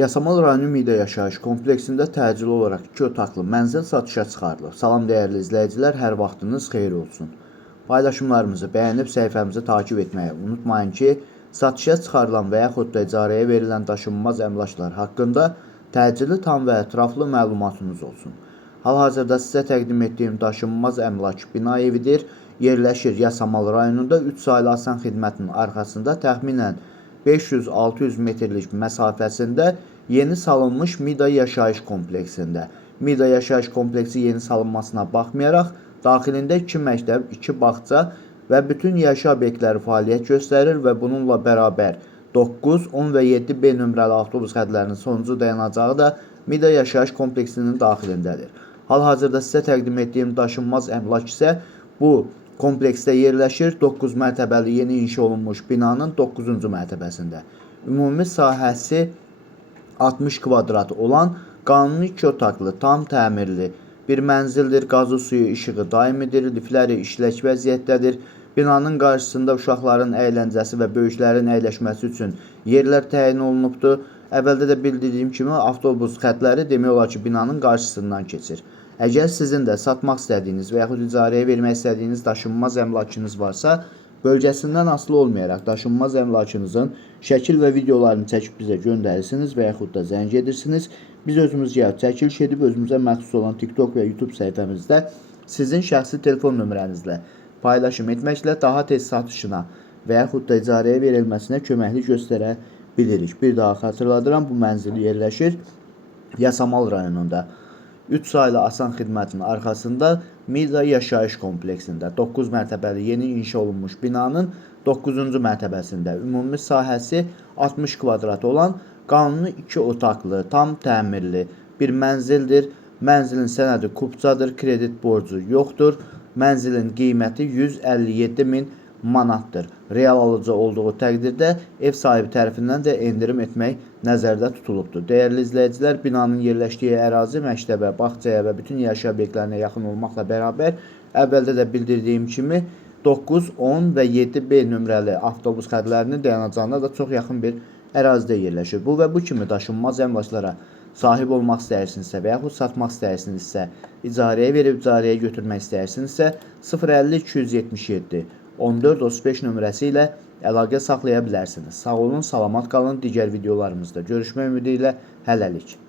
Yasamal rayon Mida yaşayış kompleksində təcili olaraq 2 otaqlı mənzil satışa çıxarılır. Salam dəyərli izləyicilər, hər vaxtınız xeyir olsun. Paylaşımlarımızı bəyənib səhifəmizi takib etməyi unutmayın ki, satışa çıxarılan və yaxud da icarəyə verilən daşınmaz əmlaklar haqqında təcili, tam və ətraflı məlumatınız olsun. Hal-hazırda sizə təqdim etdiyim daşınmaz əmlak bina evidir. Yerləşir Yasamal rayonunda 3 saylı asan xidmətin arxasında təxminən 500-600 metrlik məsafəsində yeni salınmış Mida yaşayış kompleksində. Mida yaşayış kompleksi yeni salınmasına baxmayaraq, daxilində 2 məktəb, 2 bağça və bütün yaşayış obyektləri fəaliyyət göstərir və bununla bərabər 9, 10 və 7B nömrəli avtobus xətlərinin sonuncu dayanacağı da Mida yaşayış kompleksinin daxilindədir. Hal-hazırda sizə təqdim etdiyim daşınmaz əmlak isə bu kompleksdə yerləşir. 9 mərtəbəli yeni inşa olunmuş binanın 9-cu mərtəbəsində. Ümumi sahəsi 60 kvadrat olan qanuni 2 otaqlı, tam təmirli bir mənzildir. Qazı, suyu, işığı daimidir. Lifləri işlək vəziyyətdədir. Binanın qarşısında uşaqların əyləncəsi və böyüklərin əyləşməsi üçün yerlər təyin olunubdur. Əvvəldə də bildirdiyim kimi avtobus xətləri demək olar ki, binanın qarşısından keçir. Əgər sizin də satmaq istədiyiniz və yaxud icarəyə vermək istədiyiniz daşınmaz əmlakınız varsa, bölgəsindən asılı olmayaraq daşınmaz əmlakınızın şəkil və videolarını çəkib bizə göndərirsiniz və yaxud da zəng edirsiniz. Biz özümüz gəlib çəkiliş edib özümüzə məxsus olan TikTok və YouTube səhifəmizdə sizin şəxsi telefon nömrənizlə paylaşım etməklə daha tez satışına və yaxud da icarəyə verilməsinə köməklik göstərə bilirik. Bir daha xatırladıram, bu mənzil yerləşir Yasamal rayonunda. 3 saylı asan xidmətin arxasında Mida yaşayış kompleksində 9 mərtəbəli yeni inşa olunmuş binanın 9-cu mərtəbəsində ümumi sahəsi 60 kvadrat olan qanuni 2 otaqlı, tam təmirli bir mənzildir. Mənzilin sənədi kupçadır, kredit borcu yoxdur. Mənzilin qiyməti 157.000 manatdır. Real alıcı olduğu təqdirdə ev sahibi tərəfindən də endirim etmək nəzərdə tutulubdur. Dəyərli izləyicilər, binanın yerləşdiyi ərazi məktəbə, bağçaya və bütün yaşayış obyektlərinə yaxın olmaqla bərabər, əvvəldə də bildirdiyim kimi 9, 10 və 7B nömrəli avtobus xətlərinin dayanacağına da çox yaxın bir ərazidə yerləşir. Bu və bu kimi daşınmaz əmlaklara sahib olmaq istəyirsinizsə və yaxud satmaq istəyirsinizsə, icarəyə verib icarəyə götürmək istəyirsinizsə 050 277 1435 nömrəsi ilə əlaqə saxlaya bilərsiniz. Sağ olun, salamat qalın. Digər videolarımızda görüşmək ümidi ilə hələlik.